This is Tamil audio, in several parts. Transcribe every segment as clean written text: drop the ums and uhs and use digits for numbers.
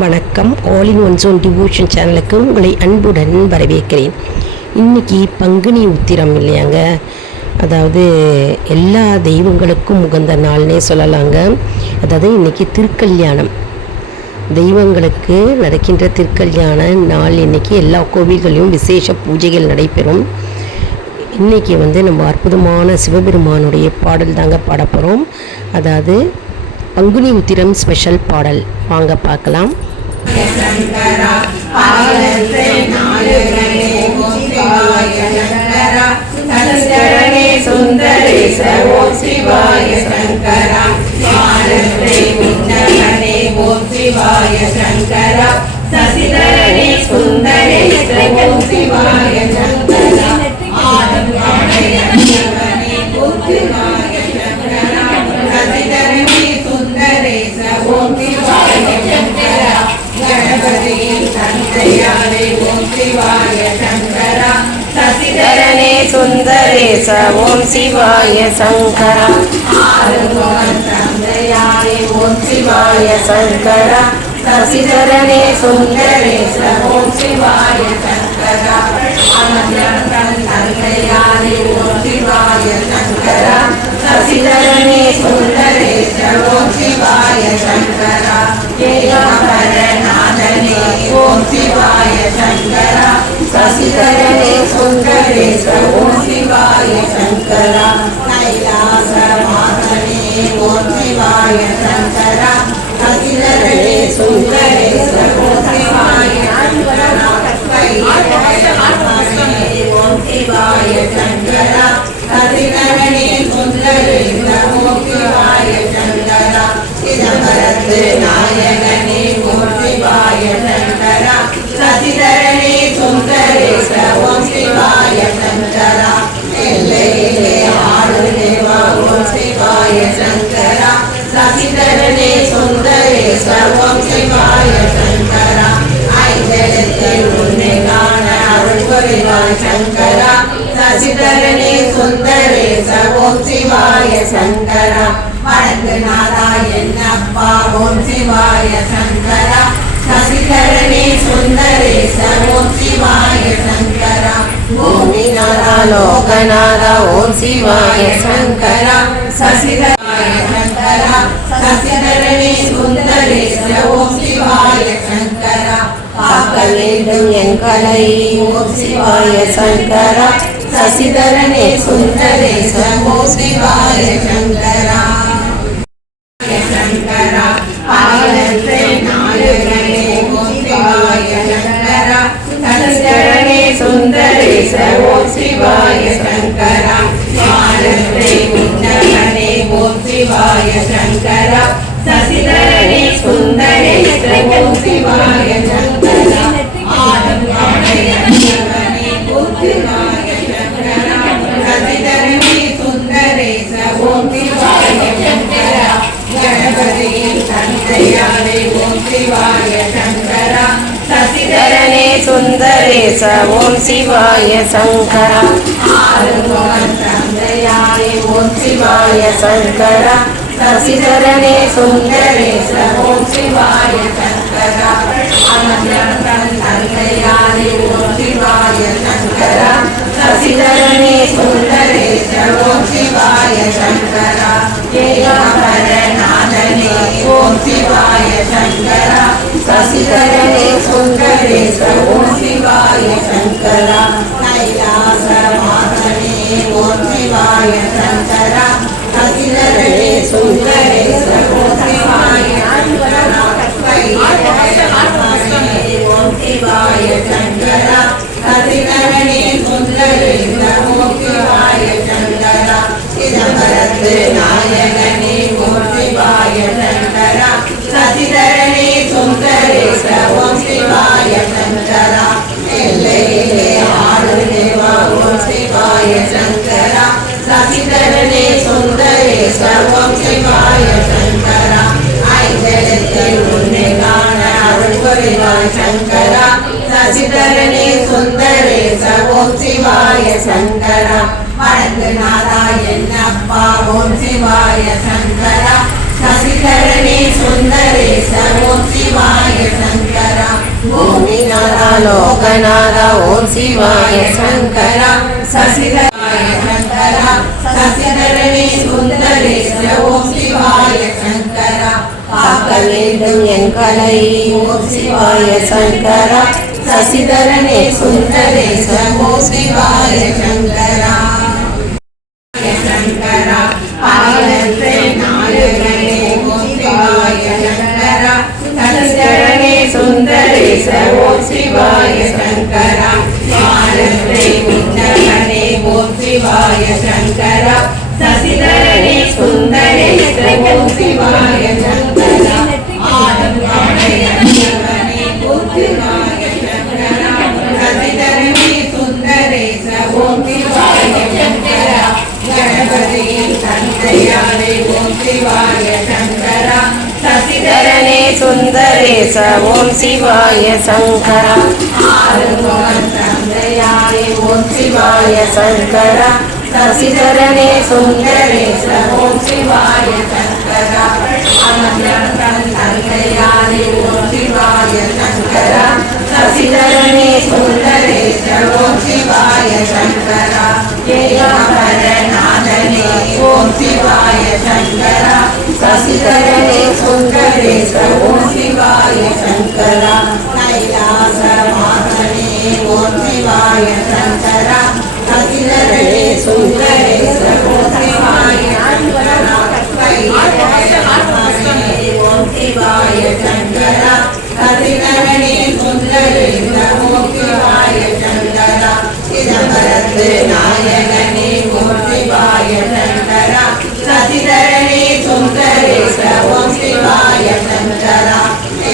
வணக்கம். All in one zone devotion சேனலுக்கு உங்களை அன்புடன் வரவேற்கிறேன். இன்றைக்கி பங்குனி உத்திரம் இல்லையாங்க, அதாவது எல்லா தெய்வங்களுக்கும் உகந்த நாள்னே சொல்லலாங்க. அதாவது இன்றைக்கி திருக்கல்யாணம், தெய்வங்களுக்கு நடக்கின்ற திருக்கல்யாண நாள். இன்றைக்கி எல்லா கோவில்களிலும் விசேஷ பூஜைகள் நடைபெறும். இன்றைக்கி நம்ம அற்புதமான சிவபெருமானுடைய பாடல் தாங்க பாட போகிறோம். அதாவது பங்குனி உத்திரம் ஸ்பெஷல் பாடல், வாங்க பார்க்கலாம். சசிதரனே சுந்தரேச ஓம் சிவாய சங்கரா. தந்தையாரே ஓம் சிவாய சங்கரா. சசிதரனே சுந்தரேச ஓம் சிவாய சங்கரா. தந்தையாரே ஓம் சிவாய சங்கரா. சசிதரனே சுந்தரேச ஓம் சிவாய சங்கரா. ஏகாம்பரநாதனே ஓம் சிவாய சங்கரா. சசிதரனே சுந்தரேச ஓம் சிவாய சங்கரா. கைலாசவாசனே ஓம் சிவாய சங்கரா. சசிதரனே சுந்தரேச ஓம் சிவாய சங்கரா. கைலாசவாசனே ஓம் சிவாய சங்கரா. சசிதரனே சுந்தரேச ஓம் சிவாய சங்கரா. சிதம்பரத்து நாயகனே ஓம் சிவாய சங்கரா. சசிதரனே சுந்தரேச ஓம் சிவாய சங்கரா. எல்லையிலே ஆளு தேவா ஓம் சிவாய சங்கரா. சசிதரனே சுந்தரேச ஓம் சிவாய சங்கரா. ஐந்தெழுத்தில் உன்னை காண அருள் புரிவாய் சங்கரா. சசிதரனே சுந்தரேச ஓம் சிவாய சங்கரா. வடக்கு நாதா என்னப்பா ஓம் சிவாய சங்கரா. சசிதரனே சுந்தரேச ஓம் சிவாய சங்கரா. பூமிநாதா லோகநாதா ஓம் சிவாய சங்கரா. சசிதராய சங்கரா. சசிதரனே சுந்தரேச ஓம் சிவாய சங்கரா. காக்க வேண்டும் எங்களை ஓம் சிவாய சங்கரா. சசிதரனே சுந்தரேச ஓம் சிவாய சங்கரா. சங்கரா பாலத்தை நாயகனே ஓம் சிவாய சங்கரா. சசிதரனே சுந்தரேச ஓம் சிவாய சங்கரா. பாலத்தை உன்னதனே ஓம் சிவாய சங்கரா. சசிதரனே சுந்தரேச ஓம் சிவாய சங்கரா. ஆடம் ஆடையவனே ஓம் சிவாய சங்கரா. சசிதரனே சுந்தரேச ஓம் சிவாய சங்கரா. கணபதியின் தந்தையாரே ஓம் சிவாய சங்கரா. சசிதரனே சுந்தரேச ஓம் சிவாய சங்கரா. ஆறுமுகன் தந்தையாரே ஓம் சிவாய சங்கரா. சசிதரனே சுந்தரேச ஓம் சிவாய சங்கரா. அனந்தன் தந்தையாரே ஓம் சிவாய சங்கரா. சசிதரனே சுந்தரேச ஓம் சிவாய சங்கரா. ஏகாம்பரநாதனே ஓம் சிவாய சங்கரா. சசிதரனே சுந்தரேச ஓம் சிவாய சங்கரா. கைலாசவாசனே ஓம் சிவாய சங்கரா. சசிதரனே சுந்தரேச ஓம் சிவாய சங்கரா. கைலாசவாசனே ஓம் சிவாய சங்கரா. சசிதரனே சுந்தரேச ஓம் சிவாய சங்கரா. சிதம்பரத்து நாயகனே ஓம் சிவாய சங்கரா. சசிதரனே சுந்தரேச ஓம் சிவாய சங்கரா. எல்லையிலே ஆளு தேவா ஓம் சிவாய சங்கரா. சசிதரனே சுந்தரேச ஓம் சிவாய சங்கரா. ஐந்தெழுத்தில் உன்னை காண அருள் புரிவாய் சங்கரா. சசிதரனே சுந்தரேச ஓம் சிவாய சங்கரா. வடக்கு நாதா என்னப்பா ஓம் சிவாய சங்கரா. சசிதரனே சுந்தரேச ஓம் சிவாய சங்கரா. லோகநாத ஓம் சிவாய சங்கரா சசிதராய சங்கரா சசிதரணி சுந்தரேச ஓம் சிவாய சங்கரா காக்க வேண்டும் எங்களை ஓம் சிவாய சங்கரா சசிதரனே சுந்தரேச ஓம் சிவாய சங்கரா சங்கரா ஆயிரத்தை நாயகனே ஓம் சிவாய சங்கரா சசிதரணி சுந்தரேச ஓம் சிவாய சங்கரா ஆயிரத்தை விண்ணகனே ஓம் சிவாய சங்கரா சசிதரணி சுந்தரேச ஓம் சிவாய சங்கரா ஆனந்தமய சிவனே ஓம் சிவாய சங்கரா சசிதரணி சுந்தரேச ஓம் சிவாய சங்கரா கணபதியின் தந்தையாரே ஓம் சிவாய சங்கரா சசிதரணே சுந்தரேச ஓம் சிவாய சங்கரா ஆறுமுகன் தந்தையாரே ஓம் சிவாய சங்கரா சசிதரனே சுந்தரேச ஓம் சிவாய சங்கரா அனந்தன் தந்தையாரே ஓம் சிவாய சங்கரா சசிதரணே சுந்தரேச ஓம் சிவாய சங்கரா ஏகாம்பரநாதனே ஓம் சிவாய சங்கரா சசிதரணே சுந்தரேச ஓம் சிவாய சங்கரா கைலாசவாசனே ஓம் சிவாய சங்கரா சசிதரணே சுந்தரேச ஓம் சிவாய சங்கரா கைலாசவாசனே ஓம் சிவாய சங்கரா சசிதரணே சுந்தரேச ஓம் சிவாய சங்கரா சிதம்பரத்து நாயகனே ஓம் சிவாய சங்கரா சசிதரணே சுந்தரேச ஓம் சிவாய சங்கரா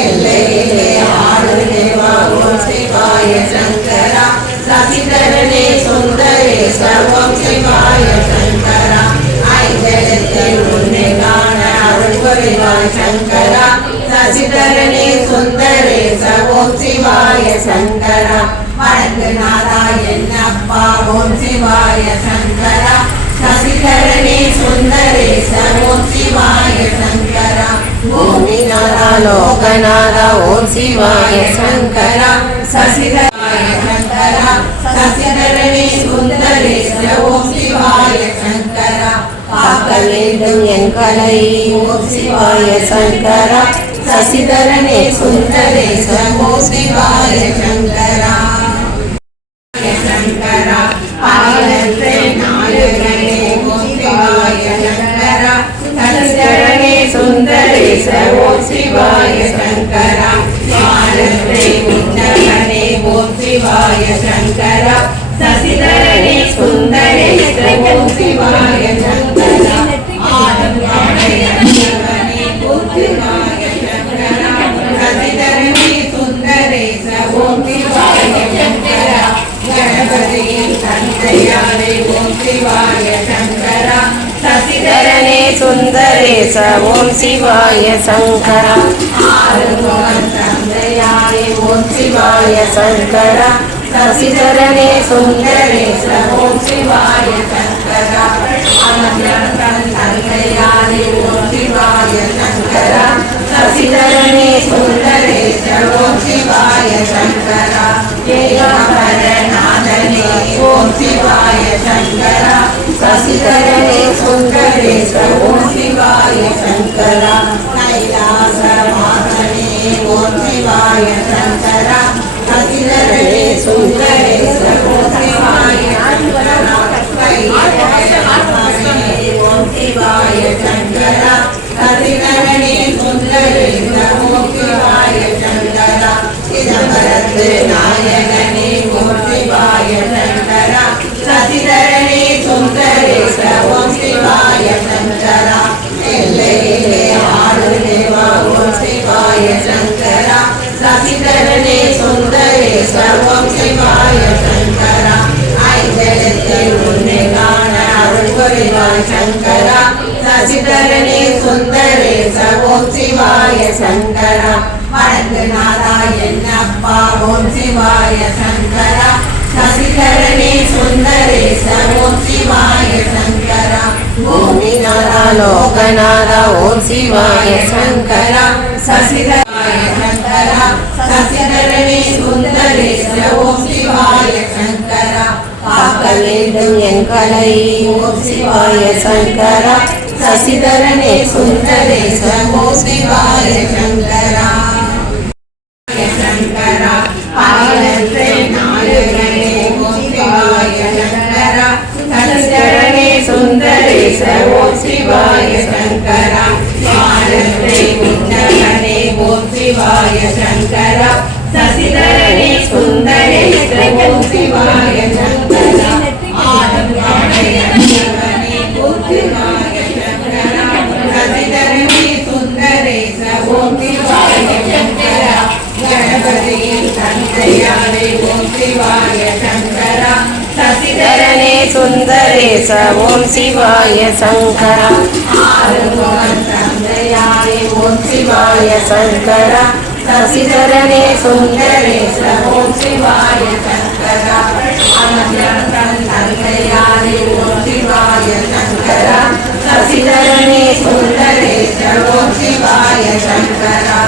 எல்லையிலே ஆடு தேவா ஓம் சிவாய சங்கரா சசிதரணே சுந்தரேச ஓம் சிவாய சங்கரா ஐந்தெழுத்தில் உன்னை காண அருள் புரிவாய் சங்கரா சசிதரணே சுந்தரேச ஓம் சிவாய சங்கரா வடக்கு நாதா என்னப்பா ஓம் சிவாய சங்கரா சசிதரணே சுந்தரேச ஓம் சிவாய சங்கரா பூமிநாதா லோகநாதா ஓம் சிவாய சங்கரா சசிதராய சங்கரா சசிதரணே சுந்தரேச ஓம் சிவாய சங்கரா காக்க வேண்டும் எங்களை ஓம் சிவாய சங்கரா சசிதரனே சுந்தரேச ஓம் சிவாய சங்கரா சங்கரா ஆயிரத்தை நாயகனே ஓம் சிவாய சங்கரா சசிதரணே சுந்தரேச ஓம் சிவாய சங்கரா ஆயிரத்தை விண்ணகனே ஓம் சிவாய சங்கரா சசிதரணே சுந்தரேச ஓம் சிவாய சங்கரா ஆனந்தமய சிவனே ஓம் சிவாய சங்கரா சசிதரணே சுந்தரேச ஓம் சிவாய சங்கரா கணபதியின் தந்தையாரே ஓம் சிவாய சங்கரா சசிதரணே சுந்தரேச ஓம் சிவாய சங்கரா ஆறுமுகன் தந்தையாரே ஓம் சிவாய சங்கரா சசிதரனே சுந்தரேச ஓம் சிவாய சங்கரா அனந்தன் தந்தையாரே ஓம் சிவாய சங்கரா சசிதரணே சுந்தரேச ஓம் சிவாய சங்கரா ஏகாம்பரநாதனே ஓம் சிவாய சங்கரா சசிதரணே சுந்தரேச ஓம் சிவாய சங்கரா கைலாசவாசனே ஓம் சிவாய சங்கரா சசிதரணே சுந்தரேச ஓம் சிவாய சங்கரா கைலாசவாசனே ஓம் சிவாய சங்கரா சசிதரணே சுந்தரேச ஓம் சிவாய சங்கரா சிதம்பரத்து நாயகனே ஓம் சிவாய சங்கரா சசிதரணே சுந்தரேச ஓம் சிவாய சங்கரா எல்லையிலே ஆடு தேவா ஓம் சிவாய சங்கரா சசிதரணே சுந்தரேச ஓம் சிவாய சங்கரா ஐந்தெழுத்தில் உன்னை காண அருள் புரிவாய் சங்கரா சசிதரணே சுந்தரேச ஓம் சிவாய சங்கரா வடக்கு நாதா என்னப்பா ஓம் சிவாய சங்கரா சசிதரணே சுந்தரேச ஓம் சிவாய சங்கரா பூமிநாதா லோகநாதா ஓம் சிவாய சங்கரா சசிதராய சங்கரா சங்கரா சசிதரனே சுந்தரேஸ்வர ஓம் சிவாய சங்கரா காக்க வேண்டும் என் கலை ஓம் சிவாய சங்கரா சசிதரனே சுந்தரேஸ்வர ஓம் சிவாய சங்கரா சங்கரா ஆயிரத்தை நாயகனே ஓம் சிவாய சங்கரா சசிதரனே சுந்தரேஸ்வர ஓம் சிவாய சங்கரா ஆயிரத்தை உன்னதனே ஓம் சிவாய சங்கரா சசிதரனே சுந்தரேஸ்வர ஓம் சிவாய சங்கரா ஆதிநாராயணனே ஓம் சிவாய சங்கரா சசிதரனே சுந்தரேஸ்வர ஓம் சிவாய சங்கரா கணபதியின் தந்தையாரே ஓம் சிவாய சங்கரா சசிதரனே சுந்தரேச ஓம் சிவாய சங்கரா ஆறுமுகன் தந்தையாரே ஓம் சிவாய சங்கரா சசிதரனே சுந்தரேச ஓம் சிவாய சங்கரா அனந்தன் தந்தையாரே ஓம் சிவாய சங்கரா சசிதரனே சுந்தரேச ஓம் சிவாய சங்கரா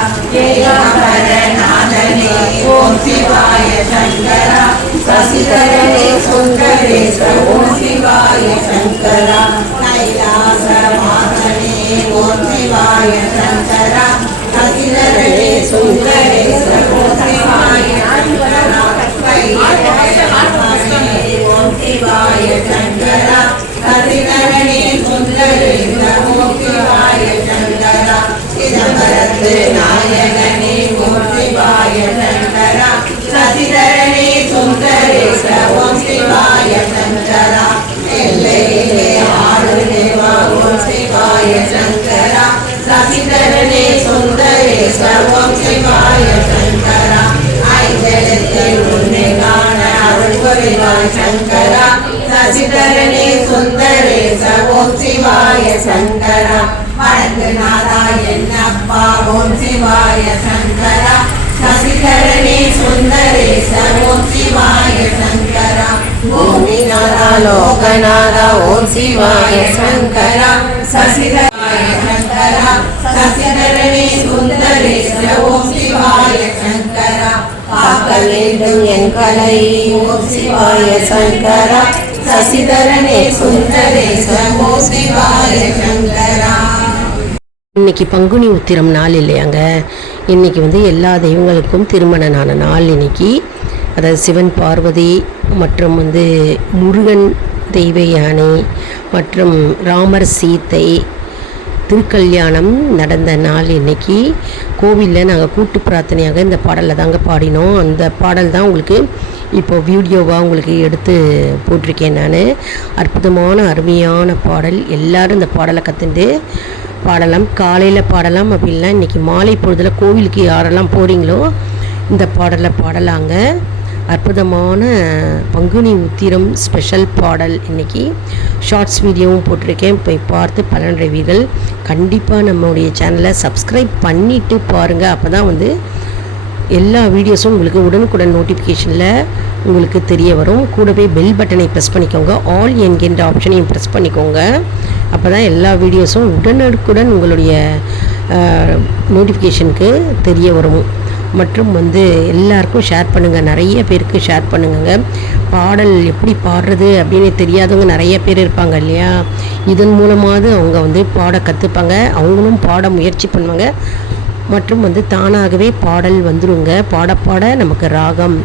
ஏகாம்பரநாதனே ஓம் சிவாய சங்கரா சசிதரனே சுந்தரேச ஓம் சிவாய சங்கரா கைலாசவாசனே ஓம் சிவாய சங்கரா சசிதரனே சுந்தரேச ஓம் சிவாய சங்கரா கைலாசவாசனே ஓம் சிவாய சங்கரா சசிதரனே சுந்தரேச ஓம் சிவாய சங்கரா சிதம்பரத்து நாயகனே ஓம் சிவாய சங்கரா சசிதரனே சுந்தரேச ஓம் சிவாய சங்கரா எல்லையிலே ஆடு தேவா ஓம் சிவாய சங்கரா சசிதரனே சுந்தரேச ஓம் சிவாய சங்கரா ஐந்தெழுத்தில் உன்னை காண அருள் புரிவாய் சங்கரா சசிதரனே சுந்தரேச ஓம் சிவாய சங்கரா வடக்குநாதா என்னப்பா ஓம் சிவாய சங்கரா சசிதரனே சுந்தரேச ஓம் சிவாய சங்கரா பூமிநாதா லோகநாதா ஓம் சிவாய சங்கரா சசிதராய சங்கரா சசிதரனே சுந்தரேச ஓம் சிவாய சங்கரா காக்க வேண்டும் என் கலை ஓம் சிவாய சங்கரா சசிதரனே சுந்தரேச ஓம் சிவாய சங்கரா இன்னைக்கு பங்குனி உத்திரம் நாள் இல்லையாங்க. இன்றைக்கி வந்து எல்லா தெய்வங்களுக்கும் திருமணமான நாள் இன்னைக்கு. அதாவது சிவன் பார்வதி மற்றும் வந்து முருகன் தெய்வ யானை மற்றும் ராமர் சீத்தை திருக்கல்யாணம் நடந்த நாள் இன்றைக்கி. கோவிலில் நாங்கள் கூட்டு பிரார்த்தனையாக இந்த பாடலில் தாங்க பாடினோம். அந்த பாடல் தான் உங்களுக்கு இப்போது வீடியோவாக உங்களுக்கு எடுத்து போட்டிருக்கேன் நான். அற்புதமான அருமையான பாடல். எல்லோரும் இந்த பாடலை கற்றுண்டு பாடலாம். காலையில் பாடலாம், அப்படின்னா இன்றைக்கி மாலை பொழுதில் கோவிலுக்கு யாரெல்லாம் போகிறீங்களோ இந்த பாடலை பாடலாங்க. அற்புதமான பங்குனி உத்திரம் ஸ்பெஷல் பாடல் இன்றைக்கி. ஷார்ட்ஸ் வீடியோவும் போட்டிருக்கேன், போய் பார்த்து பலனடைவீர்கள். கண்டிப்பாக நம்மளுடைய சேனலை சப்ஸ்கிரைப் பண்ணிவிட்டு பாருங்கள். அப்போ தான் வந்து எல்லா வீடியோஸும் உங்களுக்கு உடனுக்குடன் நோட்டிஃபிகேஷனில் உங்களுக்கு தெரிய வரும். கூடவே பெல் பட்டனை ப்ரெஸ் பண்ணிக்கோங்க, ஆல் என்கின்ற ஆப்ஷனையும் ப்ரெஸ் பண்ணிக்கோங்க. அப்போ தான் எல்லா வீடியோஸும் உடனுக்குடன் உங்களுடைய நோட்டிஃபிகேஷனுக்கு தெரிய வரும். மற்றும் வந்து எல்லாருக்கும் ஷேர் பண்ணுங்கள், நிறைய பேருக்கு ஷேர் பண்ணுங்க. பாடல் எப்படி பாடுறது அப்படின்னு தெரியாதவங்க நிறைய பேர் இருப்பாங்க இல்லையா. இதன் மூலமாவது அவங்க வந்து பாட கற்றுப்பாங்க, அவங்களும் பாட முயற்சி பண்ணுவாங்க. மற்றும் வந்து தானாகவே பாடல் வந்துருங்க. பாட பாட நமக்கு ராகம்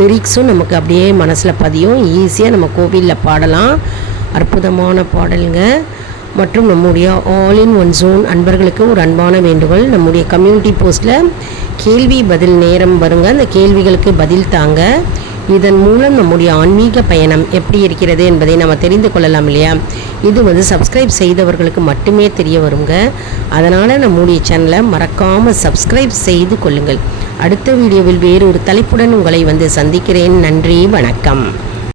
லிரிக்ஸும் நமக்கு அப்படியே மனசில் பதியும். ஈஸியாக நம்ம கோவிலில் பாடலாம். அற்புதமான பாடலுங்க. மற்றும் நம்முடைய ஆல் இன் ஒன் ஜோன் அன்பர்களுக்கு ஒரு அன்பான வேண்டுகோள். நம்முடைய கம்யூனிட்டி போஸ்ட்டில் கேள்வி பதில் நேரம் வருங்க. அந்த கேள்விகளுக்கு பதில் தாங்க. இதன் மூலம் நம்முடைய ஆன்மீக பயணம் எப்படி இருக்கிறது என்பதை நம்ம தெரிந்து கொள்ளலாம் இல்லையா. இது வந்து சப்ஸ்கிரைப் செய்தவர்களுக்கு மட்டுமே தெரிய வருங்க. அதனால் நம்முடைய சேனலை மறக்காமல் சப்ஸ்கிரைப் செய்து கொள்ளுங்கள். அடுத்த வீடியோவில் வேறு ஒரு தலைப்புடன் உங்களை வந்து சந்திக்கிறேன். நன்றி, வணக்கம்.